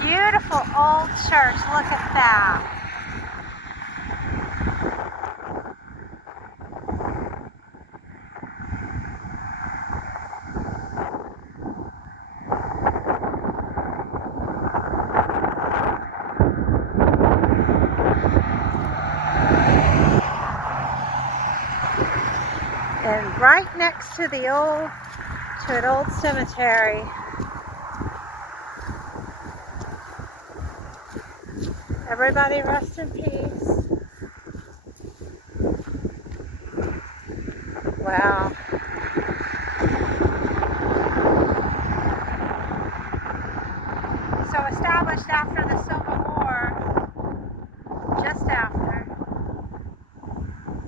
Beautiful old church. Look at that. And right next to an old cemetery. Everybody rest in peace. Wow. So established after the Civil War, just after.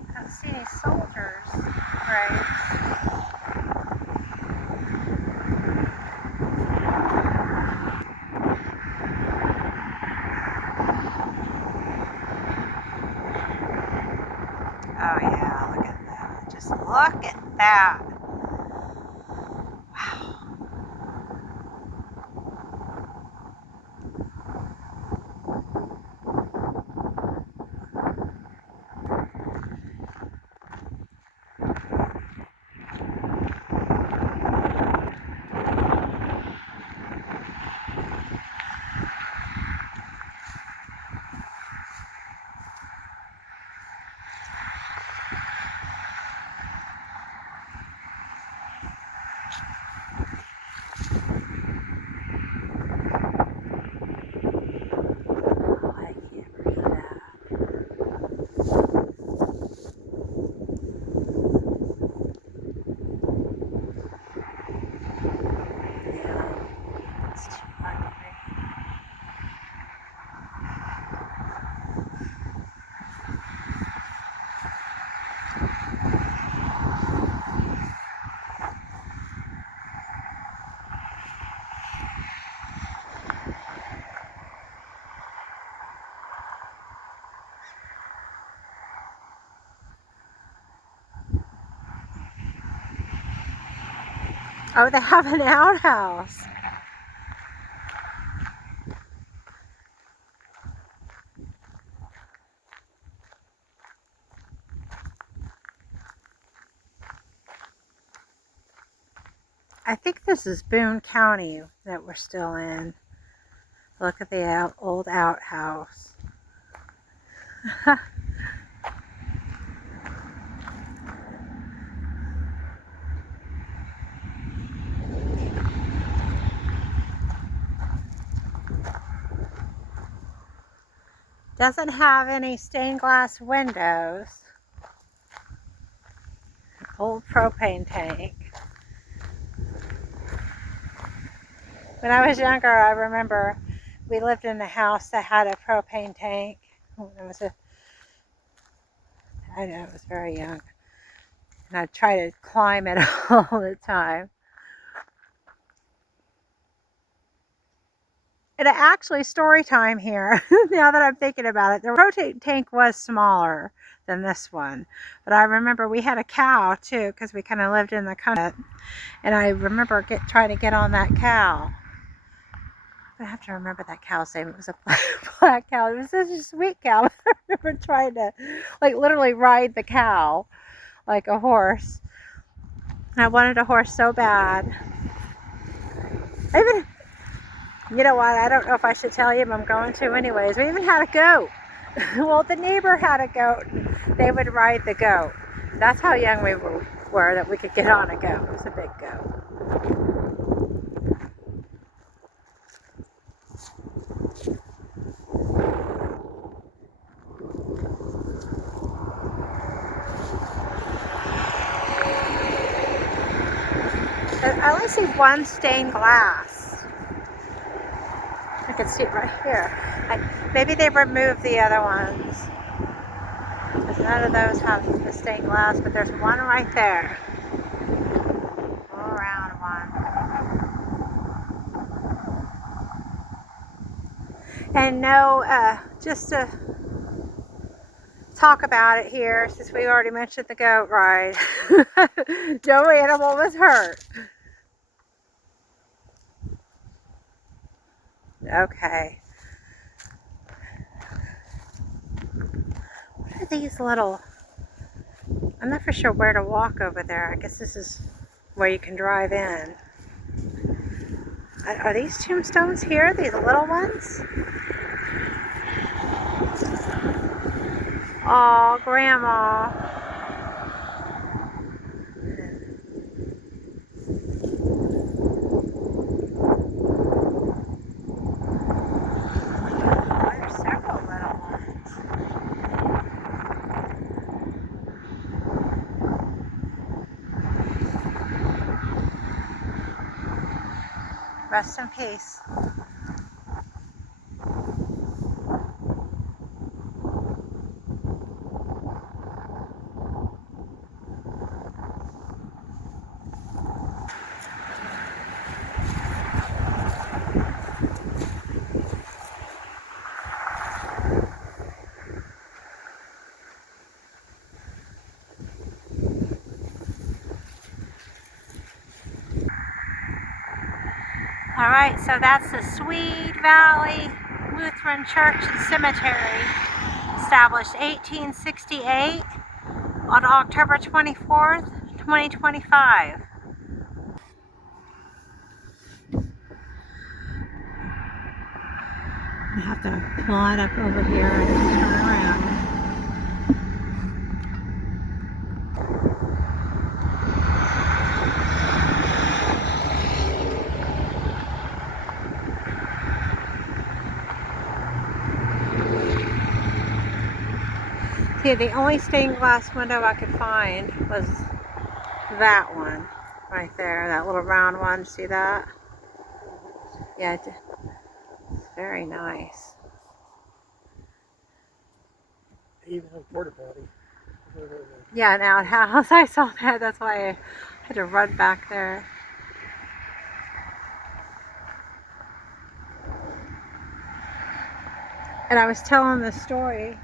I don't see any soldiers' graves. Oh yeah, look at that. Just look at that. Wow. I can't read that. Yeah, it's too hard to read. Oh, they have an outhouse. I think this is Boone County that we're still in. Look at the old outhouse. Doesn't have any stained glass windows. Old propane tank. When I was younger, I remember we lived in a house that had a propane tank. I know, I was very young. And I'd try to climb it all the time. And actually, story time here, now that I'm thinking about it, the propane tank was smaller than this one. But I remember we had a cow too, because we kind of lived in the country. And I remember trying to get on that cow. I have to remember that cow's name. It was a black cow. It was such a sweet cow. I remember trying to, like, literally ride the cow like a horse. And I wanted a horse so bad. You know what? I don't know if I should tell you, but I'm going to anyways. We even had a goat. Well, the neighbor had a goat. They would ride the goat. That's how young we were that we could get on a goat. It was a big goat. I only see one stained glass. I can see it right here. Maybe they removed the other ones, because none of those have the stained glass, but there's one right there. All around one. And no, just to talk about it here, since we already mentioned the goat ride. No animal was hurt. Okay. What are these little... I'm not for sure where to walk over there. I guess this is where you can drive in. Are these tombstones here? These little ones? Oh, Grandma. There's several little ones. Rest in peace. All right, so that's the Swede Valley Lutheran Church and Cemetery, established 1868 on October 24th, 2025. I have to pull it up over here and turn around. See, the only stained glass window I could find was that one right there, that little round one. See that? Yeah, it's very nice. Even a porta potty. Yeah, an outhouse. I saw that. That's why I had to run back there. And I was telling the story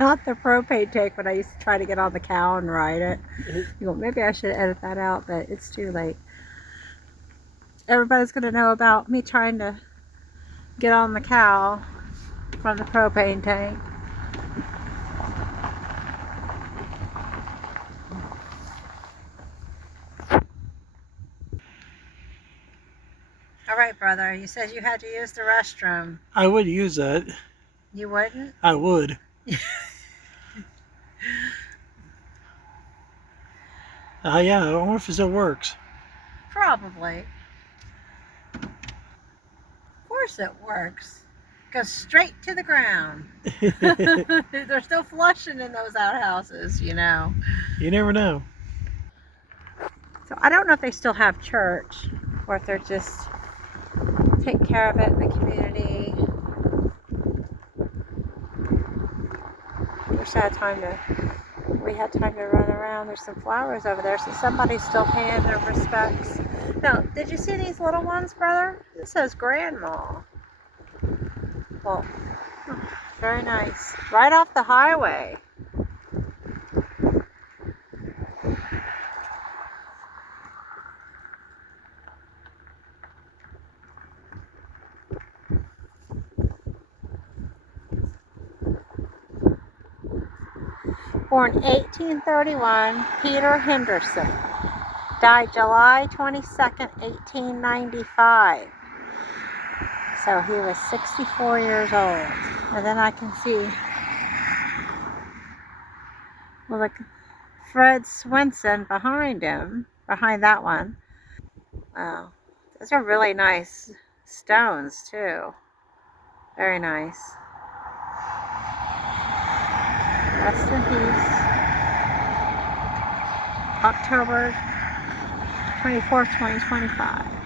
about the propane tank when I used to try to get on the cow and ride it. You know, maybe I should edit that out, but it's too late. Everybody's going to know about me trying to get on the cow from the propane tank. All right, brother. You said you had to use the restroom. I would use that. You wouldn't? I would. Yeah, I wonder if it still works. Probably. Of course it works. Goes straight to the ground. They're still flushing in those outhouses, you know. You never know. So I don't know if they still have church or if they're just taking care of it in the community. We had time to run around. There's some flowers over there, so somebody's still paying their respects. Now, did you see these little ones, brother? It says Grandma. Well, very nice. Right off the highway. Born 1831, Peter Henderson. Died July 22nd, 1895. So he was 64 years old. And then I can see, well, look, Fred Swenson behind him, behind that one. Wow, those are really nice stones too. Very nice. Rest in peace. October 24th, 2025.